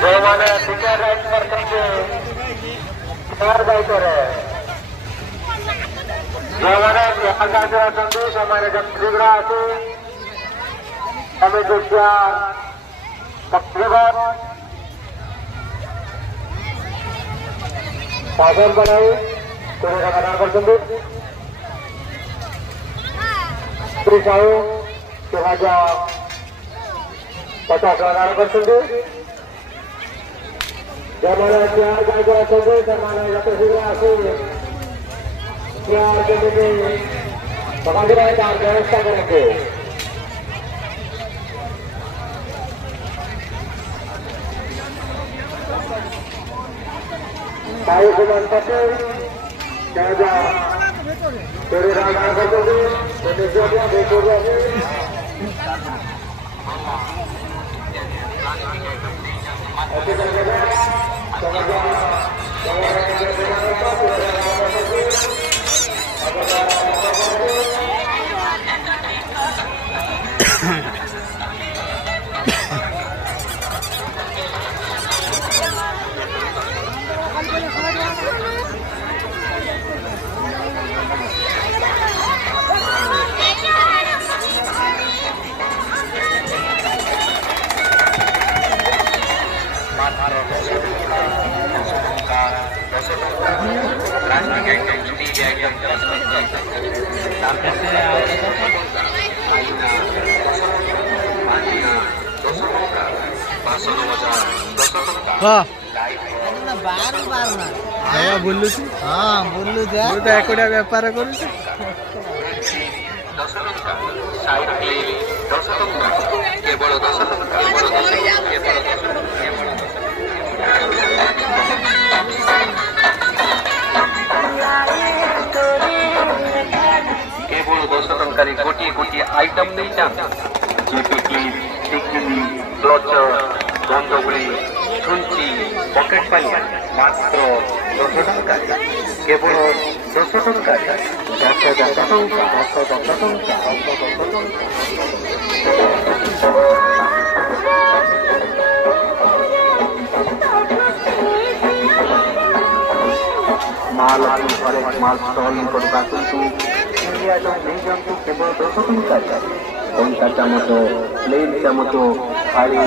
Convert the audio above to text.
ଯେଉଁମାନେ ticket right କରିଛନ୍ତି share ଯାଇପାରେ। ଯେଉଁମାନେ ଆକାଶରେ ଅଛନ୍ତି ସେମାନେ ଶୀଘ୍ର ଆସି କମିଟି ଚେୟାର ଶାସନ ବନାଇ କୋଡ଼ିଏ ଟଙ୍କା ଦାନ କରିଛନ୍ତି। ଶ୍ରୀ ସାହୁ 2050 ଟଙ୍କା ଦାନ କରିଛନ୍ତି। ଯେଉଁମାନେ ଚେୟାର ଯାଇକି ଅଛନ୍ତି ସେମାନେ ଯେତେ ଶୀଘ୍ର ଆସି ଚେୟାର କେମିତି ପକାଯିବ ତାର ବ୍ୟବସ୍ଥା କରନ୍ତୁ। साई कुमार पटेल राजा तेरे राजा करते बुलुची हाँ बुलु एकुटिया बेपार कर केवल 10 टंकार गोटे गोटे आइटम नहीं जेपिटी टिकली क्लचर गंधगुड़ी छुंची पकेट पानी मात्र 10 टंकार केवल 10 टंकार 10 माल माल स्टॉल केवल 10 टंकार कंटा चामच प्लेन चामच थाली